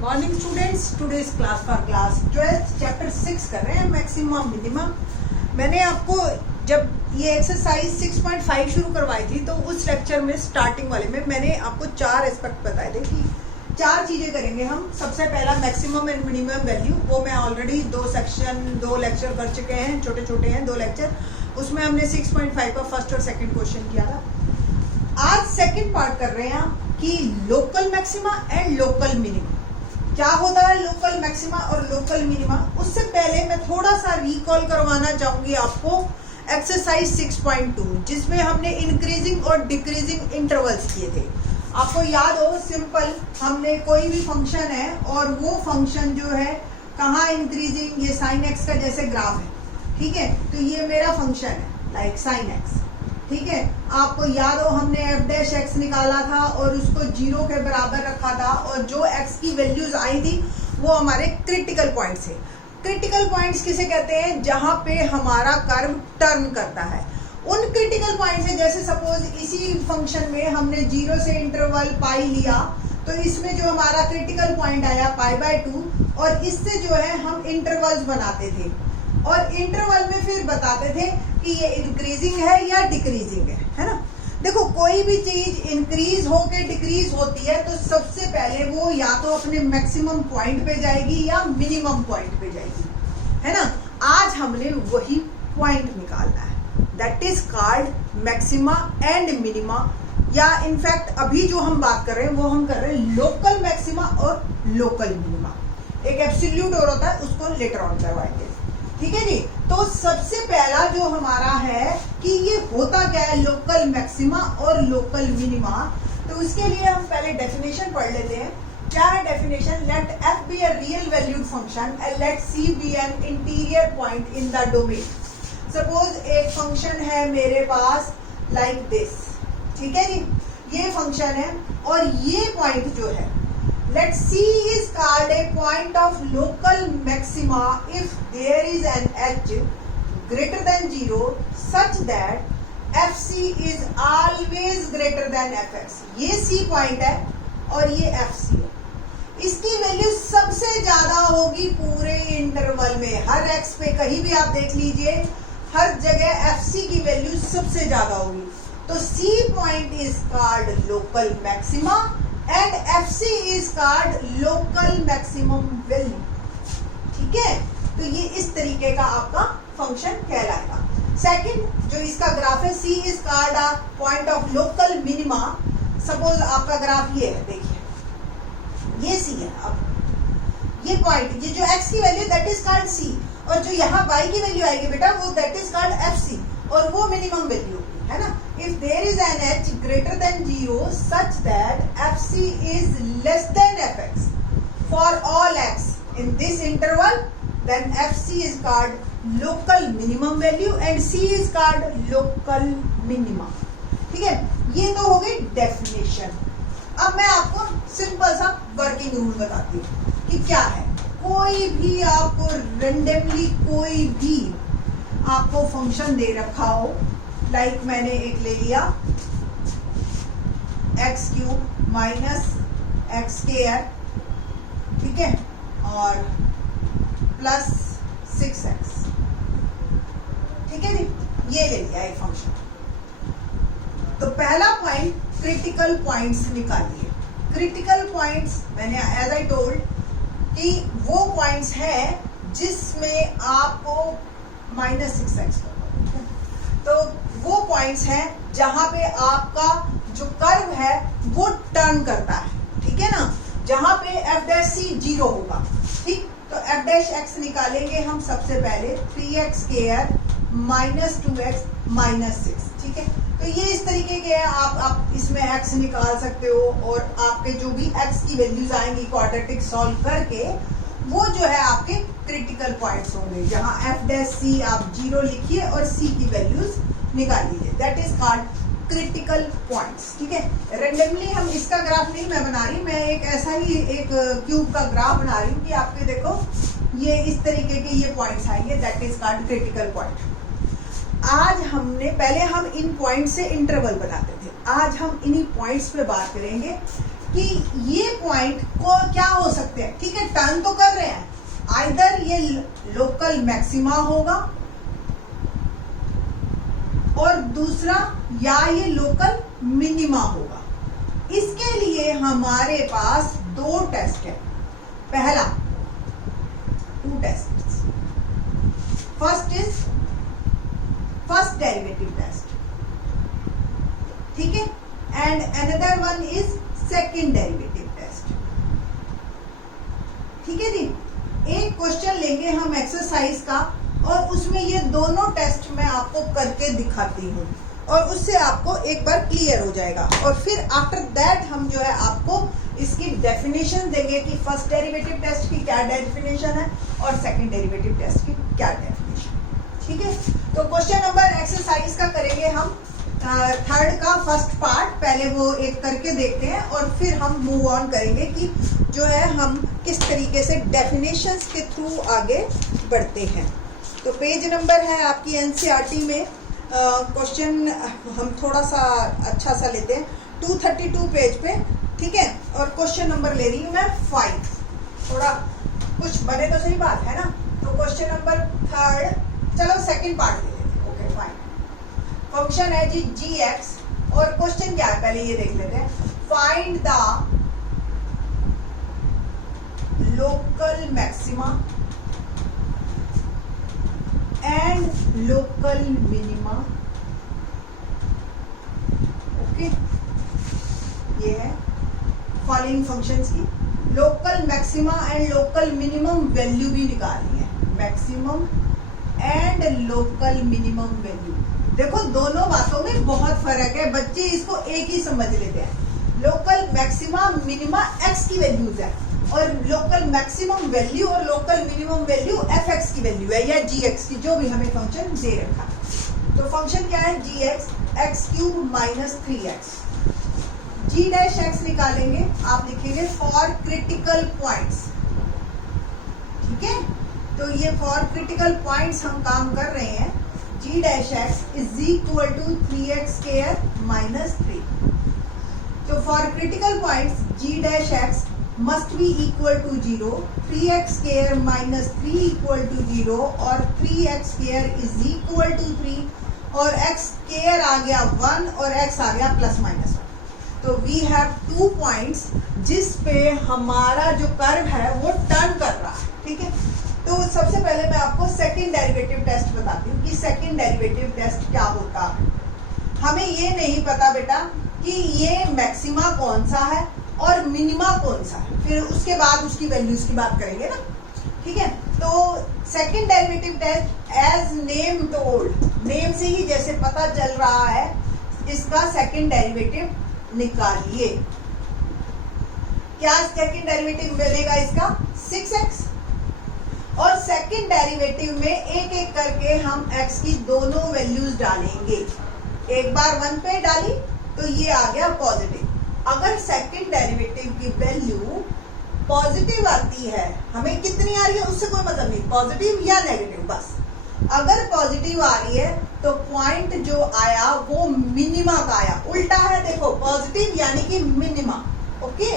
Morning students, today's class for class 12 chapter 6 कर रहे हैं, मैक्सिमम मिनिमम। मैंने आपको जब ये एक्सरसाइज 6.5 शुरू करवाई थी तो उस लेक्चर में स्टार्टिंग वाले में मैंने आपको 4 एस्पेक्ट बताए थे कि 4 चीजें करेंगे हम। सबसे पहला मैक्सिमम एंड मिनिमम वैल्यू, वो मैं ऑलरेडी 2 लेक्चर कर चुके हैं, छोटे छोटे हैं 2 लेक्चर। उसमें हमने 6.5 का फर्स्ट और सेकंड क्वेश्चन किया था। आज सेकंड पार्ट कर रहे हैं कि local maxima and local minima. क्या होता है लोकल मैक्सिमा और लोकल मिनिमा? उससे पहले मैं थोड़ा सा रिकॉल करवाना चाहूंगी आपको एक्सरसाइज 6.2, जिसमें हमने इंक्रीजिंग और डिक्रीजिंग इंटरवल्स किए थे। आपको याद हो, सिंपल, हमने कोई भी फंक्शन है और वो फंक्शन जो है कहाँ इंक्रीजिंग, ये साइन एक्स का जैसे ग्राफ है, ठीक है, तो ये मेरा फंक्शन है लाइक साइन एक्स, ठीक है। आपको याद हो हमने एफ डैश एक्स निकाला था और उसको 0 के बराबर रखा था, और जो एक्स की वैल्यूज आई थी वो हमारे क्रिटिकल पॉइंट्स थे। क्रिटिकल पॉइंट्स किसे कहते हैं? जहां पे हमारा कर्व टर्न करता है। उन क्रिटिकल पॉइंट्स है, जैसे सपोज इसी फंक्शन में हमने 0 से इंटरवल पाई लिया, तो इसमें जो हमारा क्रिटिकल पॉइंट आया π/2, और इससे जो है हम इंटरवल्स बनाते थे और इंटरवल में फिर बताते थे कि ये इंक्रीजिंग है या डिक्रीजिंग है ना। देखो, कोई भी चीज इंक्रीज होके डिक्रीज होती है तो सबसे पहले वो या तो अपने मैक्सिमम पॉइंट पे जाएगी या मिनिमम पॉइंट पे जाएगी, है ना। आज हमने वही पॉइंट निकालना है, that is called maxima and minima, या इनफैक्ट अभी जो हम बात कर रहे हैं वो हम कर रहे हैं लोकल मैक्सिमा और लोकल मिनिमा। एक एब्सोल्यूट और होता है, उसको लेटर ऑन करवाएंगे, ठीक है जी। तो सबसे पहला जो हमारा है कि ये होता क्या है लोकल मैक्सिमा और लोकल मिनिमा, तो उसके लिए हम पहले डेफिनेशन पढ़ लेते हैं। क्या है definition? Let f be a real valued function and let c be an interior point in the domain. Suppose एक फंक्शन है मेरे पास लाइक दिस, ठीक है जी, ये फंक्शन है और ये पॉइंट जो है, let C is called a point of local maxima if there is an h greater than 0 such that FC is always greater than fx। ये C पॉइंट है और ये FC है, इसकी वैल्यू सबसे ज्यादा होगी पूरे इंटरवल में। हर x पे कहीं भी आप देख लीजिए, हर जगह FC की वैल्यू सबसे ज्यादा होगी। तो C point is called local maxima and FC is called local maximum value, ठीक है। तो ये इस तरीके का आपका फंक्शन कहलाएगा। सेकंड जो इसका ग्राफ है, C is called a point of local minima। Suppose आपका ग्राफ ये है, देखिए ये C है। अब ये पॉइंट, ये जो x की value that is called C, और जो यहाँ y की वैल्यू आएगी बेटा वो दैट इज कॉल्ड FC, और वो मिनिमम वैल्यू है ना। If there is an h greater than 0 such that fc is less than fx for all x in this interval, then fc is called local minimum value and c is called local minima, ठीक है। ये तो हो गई definition. अब मैं आपको simple सा वर्किंग रूल बताती हूँ कि क्या है। कोई भी आपको रेंडमली कोई भी आपको फंक्शन दे रखा हो, लाइक मैंने एक ले लिया x³ माइनस x², ठीक है, और प्लस 6x, ठीक है जी, ये ले लिया एक फंक्शन। तो पहला पॉइंट क्रिटिकल पॉइंट्स निकालिए। क्रिटिकल पॉइंट्स मैंने एज आई टोल्ड कि वो पॉइंट्स है जिसमें आपको -6x, तो वो पॉइंट्स हैं जहां पे आपका जो कर्व है वो टर्न करता है, ठीक है ना, जहां पे f डैश c 0 होगा, ठीक। तो f डैश x निकालेंगे हम सबसे पहले 3x² माइनस 2x माइनस 6, ठीक है। तो ये इस तरीके के हैं, आप इसमें x निकाल सकते हो, और आपके जो भी x की वैल्यूज आएंगी क्वाड्रेटिक सॉल्व करके, वो जो है आपके क्रिटिकल पॉइंट्स होंगे, जहां f डैश c आप 0 लिखिए और c की वैल्यूज निकाल लीजिए, that is called critical points, ठीक है। रेंडमली हम इसका ग्राफ नहीं मैं बना रही, मैं एक ऐसा ही एक क्यूब का ग्राफ बना रही हूँ कि आपके देखो ये इस तरीके के ये पॉइंट्स आएंगे, that is called critical point. आज हम इन पॉइंट से इंटरवल बनाते थे, आज हम इन्हीं पॉइंट्स पे बात करेंगे कि ये पॉइंट को क्या हो सकते हैं, ठीक है, टर्न तो कर रहे हैं, आइदर ये लोकल मैक्सिमा होगा और दूसरा या ये लोकल मिनिमा होगा। इसके लिए हमारे पास दो टेस्ट है। पहला, two test, first is first derivative test, ठीक है, and another one is second derivative test, ठीक है जी। एक क्वेश्चन लेंगे हम एक्सरसाइज का और उसमें ये दोनों टेस्ट मैं आपको करके दिखाती हूँ और उससे आपको एक बार क्लियर हो जाएगा। और फिर आफ्टर दैट हम जो है आपको इसकी डेफिनेशन देंगे कि फर्स्ट डेरिवेटिव टेस्ट की क्या डेफिनेशन है और सेकंड डेरिवेटिव टेस्ट की क्या डेफिनेशन, ठीक है। तो क्वेश्चन नंबर एक्सरसाइज का करेंगे हम थर्ड का फर्स्ट पार्ट, पहले वो एक करके देखते हैं और फिर हम मूव ऑन करेंगे कि जो है हम किस तरीके से डेफिनेशंस के थ्रू आगे बढ़ते हैं। तो पेज नंबर है आपकी एनसीईआरटी में, क्वेश्चन हम थोड़ा सा अच्छा सा लेते हैं 232 पेज पे, ठीक है। और क्वेश्चन नंबर ले रही हूँ मैं 5, थोड़ा कुछ बने तो सही बात है ना। तो क्वेश्चन नंबर थर्ड, चलो सेकंड पार्ट ले लेते हैं, ओके फाइन। फंक्शन है जी gx और क्वेश्चन क्या है पहले ये देख लेते हैं। Find the local maxima and local minima, okay. ये है फॉलोइंग फंक्शंस की local maxima and local minimum value भी निकालनी है, maximum and local minimum value. देखो दोनों बातों में बहुत फर्क है, बच्चे इसको एक ही समझ लेते हैं। लोकल मैक्सिमा मिनिमा x की वैल्यूज है और लोकल मैक्सिमम वैल्यू और लोकल मिनिमम वैल्यू fx की वैल्यू है या gx की, जो भी हमें फंक्शन दे रखा है। तो फंक्शन क्या है gx, x³ minus 3x। g dash x निकालेंगे, आप लिखेंगे फॉर क्रिटिकल पॉइंट्स, ठीक है। तो ये फॉर क्रिटिकल पॉइंट्स हम काम कर रहे हैं। g dash x is equal to 3x² minus 3। तो for critical points g dash x must be equal to 0, 3x² minus 3 equal to 0 और 3x² इज इक्वल टू 3 और x² आ गया 1 और x आ गया प्लस माइनस 1। तो वी हैव 2 पॉइंट्स जिस पे हमारा जो कर्व है वो टर्न कर रहा है, ठीक है। तो सबसे पहले मैं आपको सेकंड डेरिवेटिव टेस्ट बताती हूँ कि सेकंड डेरिवेटिव टेस्ट क्या होता है। हमें ये नहीं पता बेटा कि ये मैक्सिमा कौन सा है और मिनिमा कौन सा है, फिर उसके बाद उसकी वैल्यूज की बात करेंगे ना, ठीक है। तो second derivative test as name told, name से ही जैसे पता चल रहा है, इसका सेकंड डेरिवेटिव निकालिए। क्या सेकंड डेरिवेटिव मिलेगा इसका 6x और सेकंड डेरिवेटिव में एक एक करके हम x की दोनों वैल्यूज डालेंगे। एक बार 1 पे डाली तो ये आ गया पॉजिटिव। अगर सेकंड डेरिवेटिव की वैल्यू पॉजिटिव आती है, हमें कितनी आ रही है उससे कोई मतलब नहीं, पॉजिटिव या नेगेटिव बस। अगर पॉजिटिव आ रही है तो पॉइंट जो आया वो मिनिमा का आया, उल्टा है देखो, पॉजिटिव यानी कि मिनिमा, ओके।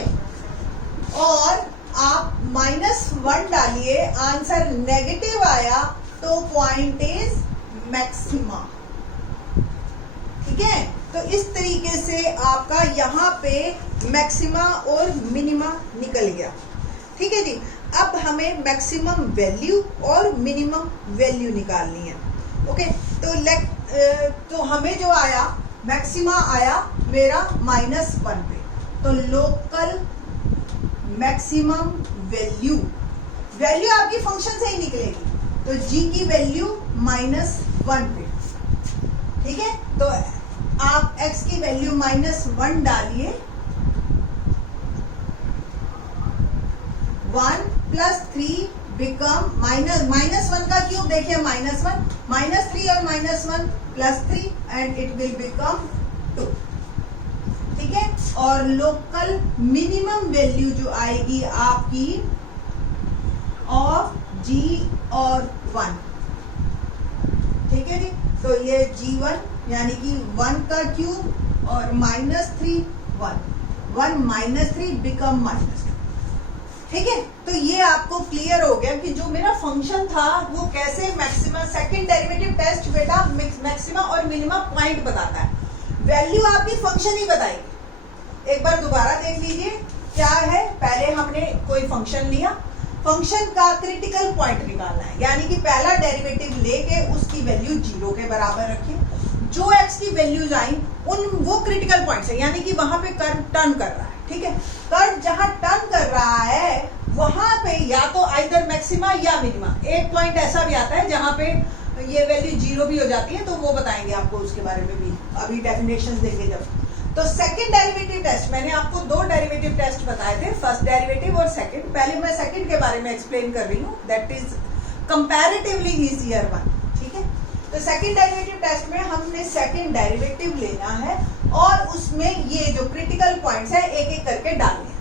और आप -1 डालिए, आंसर नेगेटिव आया तो पॉइंट इज मैक्सिमा, ठीक है। तो इस तरीके से आपका यहाँ पे मैक्सिमा और मिनिमा निकल गया, ठीक है जी। अब हमें मैक्सिमम वैल्यू और मिनिमम वैल्यू निकालनी है, ओके। तो हमें जो आया मैक्सिमा आया मेरा -1 पे, तो लोकल मैक्सिमम वैल्यू, वैल्यू आपकी फंक्शन से ही निकलेगी, तो g की वैल्यू -1 पे, ठीक है। तो आप x की वैल्यू -1 डालिए, 1 + 3 बिकम -1 का क्यूब देखिए -1, -3 और -1 +3 एंड इट विल बिकम 2, ठीक है। और लोकल मिनिमम वैल्यू जो आएगी आपकी ऑफ g और 1, ठीक है जी। तो ये g1 यानी कि 1 का क्यूब और -3 1, 1 माइनस 3 बिकम -2। ठीक है, तो ये आपको क्लियर हो गया कि जो मेरा फंक्शन था वो कैसे मैक्सिमा, सेकंड डेरिवेटिव टेस्ट बेटा मैक्सिमा और मिनिमा पॉइंट बताता है, वैल्यू आपकी फंक्शन ही बताएगी। एक बार दोबारा देख लीजिए क्या है। पहले हमने कोई फंक्शन लिया, फंक्शन का क्रिटिकल पॉइंट निकालना है, यानी कि पहला डेरिवेटिव लेके उसकी वैल्यू 0 के बराबर रखिए। जो x की वैल्यूज आई वो क्रिटिकल पॉइंट्स है, यानी कि वहां पे कर्व टर्न कर रहा है। ठीक है, कर्व जहां टर्न कर रहा है वहां पे या तो आइदर मैक्सिमा या मिनिमा, एक पॉइंट ऐसा भी आता है जहां पे ये वैल्यू 0 भी हो जाती है, तो वो बताएंगे आपको उसके बारे में भी, अभी डेफिनेशंस देंगे जब। तो सेकंड डेरिवेटिव टेस्ट, मैंने आपको 2 डेरिवेटिव टेस्ट बताए थे, फर्स्ट डेरिवेटिव और सेकंड। पहले मैं सेकंड के बारे में एक्सप्लेन कर रही हूँ, that is comparatively easier one. ठीक है, तो सेकंड डेरिवेटिव टेस्ट में हमने सेकंड डेरिवेटिव लेना है और उसमें ये जो क्रिटिकल पॉइंट्स है एक एक करके डालने हैं।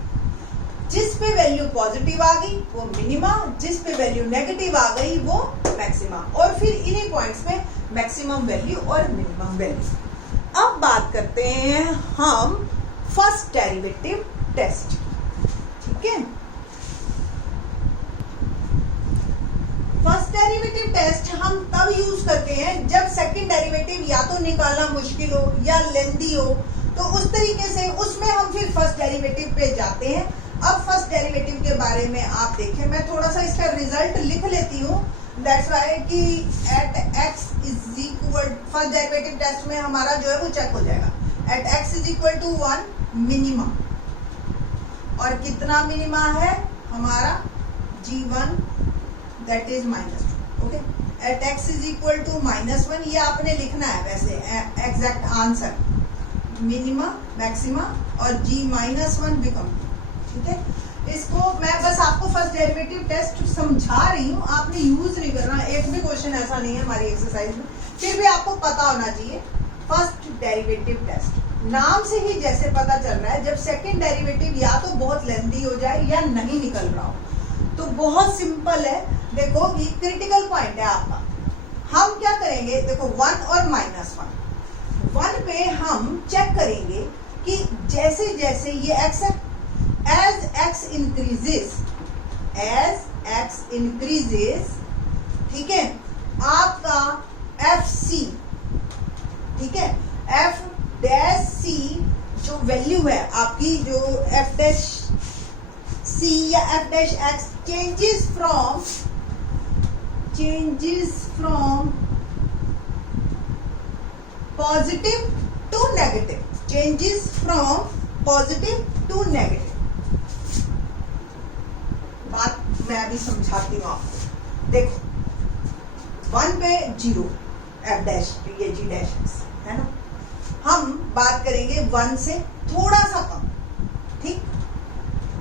जिस पे वैल्यू पॉजिटिव आ गई वो मिनिमा, जिस पे वैल्यू नेगेटिव आ गई वो मैक्सिमा, और फिर इन्हीं पॉइंट्स में मैक्सिमम वैल्यू और मिनिमम वैल्यू। अब बात करते हैं हम फर्स्ट डेरिवेटिव टेस्ट। ठीक है, फर्स्ट डेरिवेटिव टेस्ट हम तब यूज करते हैं जब सेकंड डेरिवेटिव या तो निकालना मुश्किल हो या लेंदी हो, तो उस तरीके से उसमें हम फिर फर्स्ट डेरिवेटिव पे जाते हैं। अब फर्स्ट डेरिवेटिव के बारे में आप देखें, मैं थोड़ा सा इसका रिजल्ट लिख लेती हूँ, दैट्स व्हाई कि at x is equal, first derivative test में हमारा जो है वो चेक हो जाएगा। At x is equal to 1 minima, और कितना मिनिमा है हमारा g1 that is -2। Okay, at x is equal to -1, ये आपने लिखना है वैसे एग्जैक्ट आंसर, मिनिमा मैक्सिमा और g-1 बिकम। ठीक है, इसको मैं बस आपको फर्स्ट डेरिवेटिव टेस्ट समझा रही हूँ, आपने यूज नहीं करना, एक भी क्वेश्चन ऐसा नहीं है हमारी एक्सरसाइज में, फिर भी आपको पता होना चाहिए। फर्स्ट डेरिवेटिव टेस्ट नाम से ही जैसे पता चल रहा है, जब सेकंड डेरिवेटिव या तो बहुत लेंथी हो जाए या नहीं निकल रहा हो, तो बहुत सिंपल है। देखो ये क्रिटिकल पॉइंट है आपका, हम क्या करेंगे, देखो 1 और -1, 1 पे हम चेक करेंगे कि जैसे जैसे ये x है, as x increases, ठीक है, आपका fc, ठीक है, f डैश c जो वैल्यू है आपकी, जो f डैश c या f dash x changes from positive to negative, changes from positive to negative। बात मैं अभी समझाती हूँ आपको। देखो 1 पे 0 f डैश, ये g डैश x है ना, हम बात करेंगे 1 से थोड़ा सा कम। ठीक,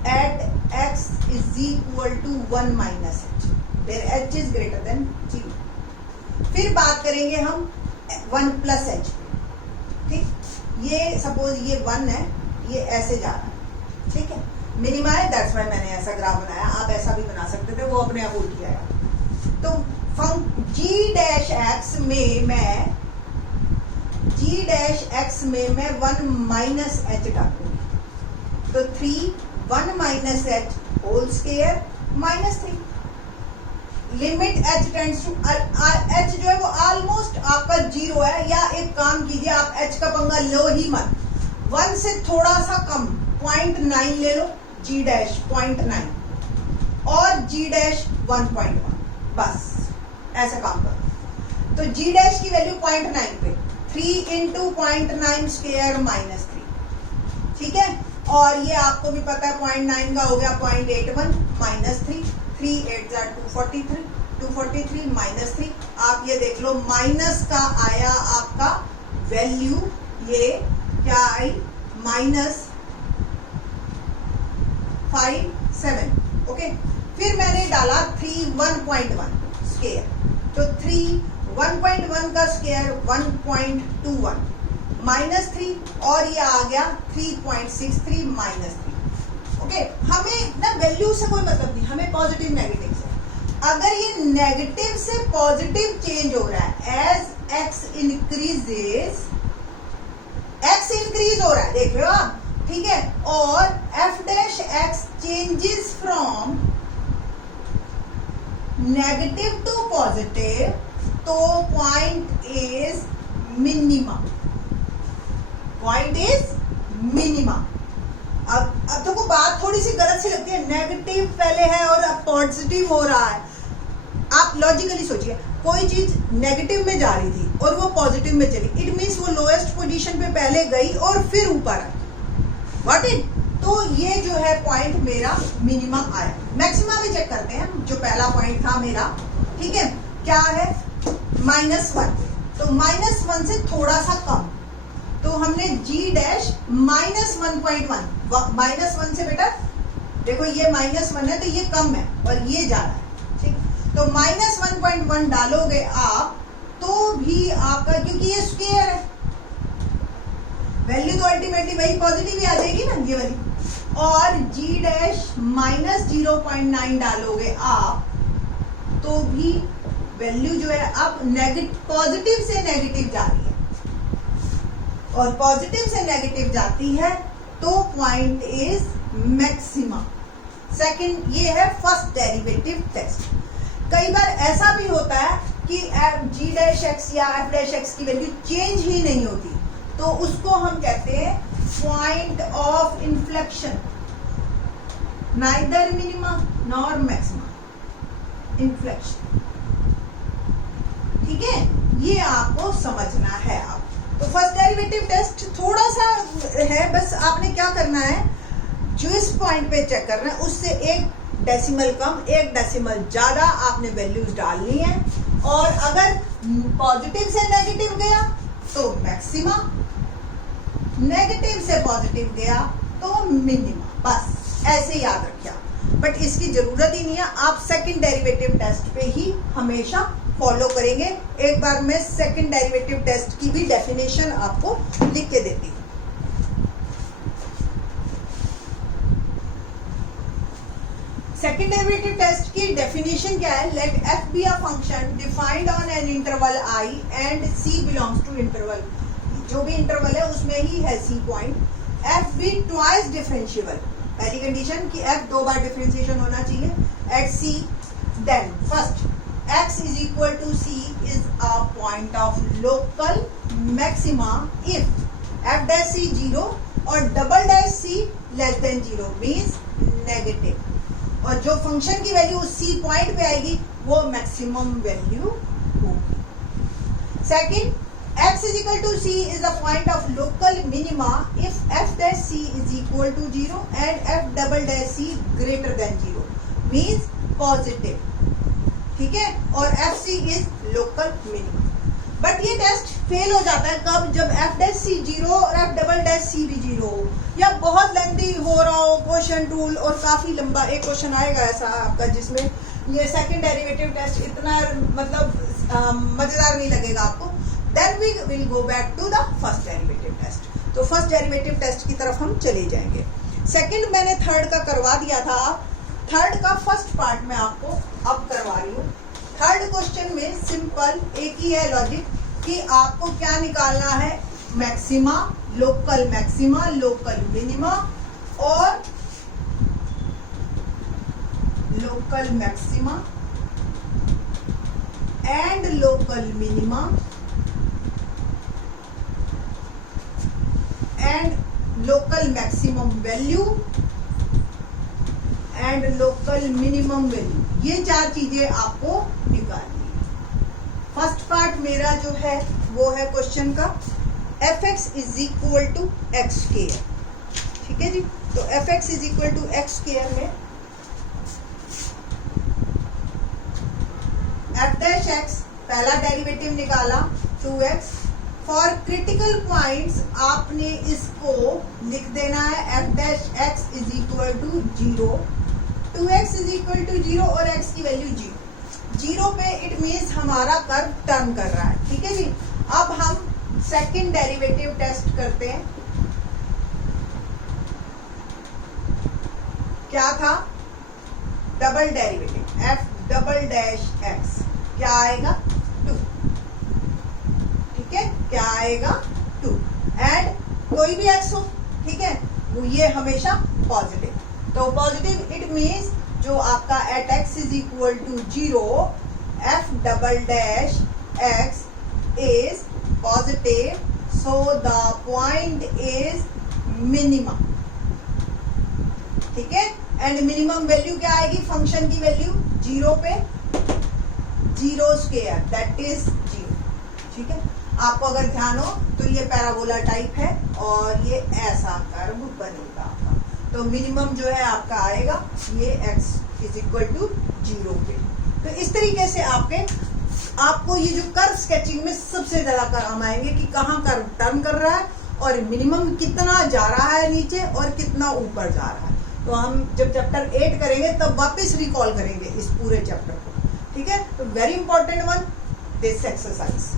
at x is equal to 1 minus h, there h is greater than 0। फिर बात करेंगे हम 1 प्लस h। ठीक, ये सपोज ये 1 है, ये ऐसे जा रहा है, ठीक है, मिनिमा है, दैट्स व्हाई मैंने ऐसा ग्राफ बनाया, आप ऐसा भी बना सकते थे, वो अपने आप उल्ट आएगा। तो g डैश x में मैं 1 माइनस h डालूंगी, तो 1 minus h whole square -3। Limit h tends to, h जो है वो ऑलमोस्ट आपका 0 है, या एक काम कीजिए आप h का पंगा लो ही मत, 1 से थोड़ा सा कम 0.9 ले लो, g डैश 0.9 और g डैश 1.1, बस ऐसा काम करो। तो g डैश की वैल्यू 0.9 पे 3 इंटू 0.9 स्क्वायर -3, ठीक है, और ये आपको भी पता है 0.9 का हो गया 0.81 -3, 3 8 243, 243 -3, आप ये देख लो माइनस का आया आपका वैल्यू, ये क्या आई -57। ओके, फिर मैंने डाला 3 1.1 स्क्वायर, तो 3 1.1 का स्क्वायर 1.21 -3, और ये आ गया 3.63 -3। ओके, हमें ना वैल्यू से कोई मतलब नहीं, हमें पॉजिटिव नेगेटिव से। अगर ये नेगेटिव से पॉजिटिव चेंज हो रहा है, as x increases, x increase हो रहा है, देख रहे हो आप, ठीक है, और F dash X changes from negative to positive, तो point is minima, point is minima. अब देखो बात थोड़ी सी गलत सी लगती है, नेगेटिव पहले है और अब पॉजिटिव हो रहा है। आप लॉजिकली सोचिए, कोई चीज नेगेटिव में जा रही थी और वो पॉजिटिव में चली, इट मीन्स वो लोएस्ट पोजीशन पे पहले गई और फिर ऊपर आई। व्हाट इट, तो ये जो है पॉइंट मेरा मिनिमा आया। मैक्सिमा भी चेक करते हैं, जो पहला पॉइंट था मेरा, ठीक है, क्या है -1, तो -1 से थोड़ा सा कम, तो हमने g डैश -1.1, -1 से बेटा देखो ये -1 है तो ये कम है और ये जा रहा है, ठीक, तो -1.1 डालोगे आप तो भी आपका, क्योंकि ये स्क्वायर है, वैल्यू तो अल्टीमेटली वही पॉजिटिव ही आ जाएगी ना ये वाली, और g डैश -0.9 डालोगे आप तो भी वैल्यू जो है अब पॉजिटिव से नेगेटिव जा रही है, और पॉजिटिव से नेगेटिव जाती है तो पॉइंट इज मैक्सिमा। सेकंड, ये है फर्स्ट डेरिवेटिव टेस्ट। कई बार ऐसा भी होता है कि g डैश एक्स या f डैश एक्स की वैल्यू चेंज ही नहीं होती, तो उसको हम कहते हैं point of inflection, neither minima nor maxima, inflection, ठीक है, ये आपको समझना है। आप तो फर्स्ट डेरिवेटिव टेस्ट थोड़ा सा है, बस आपने क्या करना है, जो इस पॉइंट पे चेक करना है उससे एक डेसिमल कम, एक डेसिमल ज्यादा आपने वैल्यूज डालनी है, और अगर पॉजिटिव से नेगेटिव गया तो मैक्सिमा, नेगेटिव से पॉजिटिव गया तो मिनिमा, बस ऐसे याद रखिए। बट इसकी जरूरत ही नहीं है, आप सेकंड डेरिवेटिव टेस्ट पे ही हमेशा फॉलो करेंगे। एक बार मैं सेकंड डेरिवेटिव टेस्ट की भी डेफिनेशन आपको लिख के देती हूँ। सेकंड डेरिवेटिव टेस्ट की डेफिनेशन क्या है, let f be a function defined on an interval i and c belongs to interval, जो भी इंटरवल है उसमें ही है c point, f be twice differentiable, पहली कंडीशन कि f 2 बार डिफरेंशिएशन होना चाहिए at c, then first x is equal to c is a point of local maxima if f dash c 0 और double dash c less than 0 means negative, और जो function की value उस c point पे आएगी वो मैक्सिमम वैल्यू होगी। Second, x is equal to c is a point of local minima if f dash c is equal to 0 and f double dash c greater than 0 means positive, ठीक है, और f c is local minimum. But ये test fail हो जाता है कब, जब F dash C 0 और एफ डबल डैश सी भी 0 हो, या बहुत लेंथी हो रहा हो क्वेश्चन रूल, और काफी लंबा एक क्वेश्चन आएगा ऐसा आपका जिसमें ये सेकंड डेरिवेटिव टेस्ट इतना मतलब मजेदार नहीं लगेगा आपको, then we will go back to the first derivative test. तो फर्स्ट डेरिवेटिव टेस्ट की तरफ हम चले जाएंगे। सेकंड मैंने थर्ड का करवा दिया था, थर्ड का फर्स्ट पार्ट में आपको अब करवा रही हूँ। थर्ड क्वेश्चन में सिंपल एक ही है लॉजिक कि आपको क्या निकालना है, मैक्सिमा, लोकल मिनिमा और local maxima and local minima and local maximum value and local minimum value, ये चार चीजें आपको निकालनी है। फर्स्ट पार्ट मेरा जो है वो है क्वेश्चन का f x is equal to x square, ठीक है जी, तो f x is equal to x square में एफ डैश एक्स पहला डेरिवेटिव निकाला 2x, फॉर क्रिटिकल पॉइंट्स आपने इसको लिख देना है f dash x is equal to 0, 2x is equal to 0 और x की वैल्यू 0 पे, इट मीन्स हमारा कर्व टर्न कर रहा है, ठीक है जी। अब हम सेकंड डेरिवेटिव टेस्ट करते हैं। क्या था, double derivative f double dash x क्या आएगा 2, ठीक है, क्या आएगा 2, एंड कोई भी x हो, ठीक है, वो ये हमेशा पॉजिटिव। तो पॉजिटिव इट मीन्स जो आपका at x is equal to 0 f double dash x is positive, so the point is minimum. ठीक है, एंड मिनिमम वैल्यू क्या आएगी फंक्शन की वैल्यू 0 पे 0 स्क्वायर दैट इज 0। ठीक है, आपको अगर ध्यान हो तो ये पैराबोला टाइप है और ये ऐसा कर्व बनेगा आपका। तो मिनिमम जो है आपका आएगा ये x इज इक्वल टू 0 पे। तो इस तरीके से आपको ये जो कर्व स्केचिंग में सबसे ज्यादा काम आएंगे कि कहाँ कर्व टर्न कर रहा है और मिनिमम कितना जा रहा है नीचे और कितना ऊपर जा रहा है। तो हम जब चैप्टर 8 करेंगे तब वापस रिकॉल करेंगे इस पूरे चैप्टर को। ठीक है, तो very important one this exercise.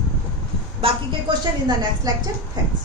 बाकी के question in the next lecture. Thanks.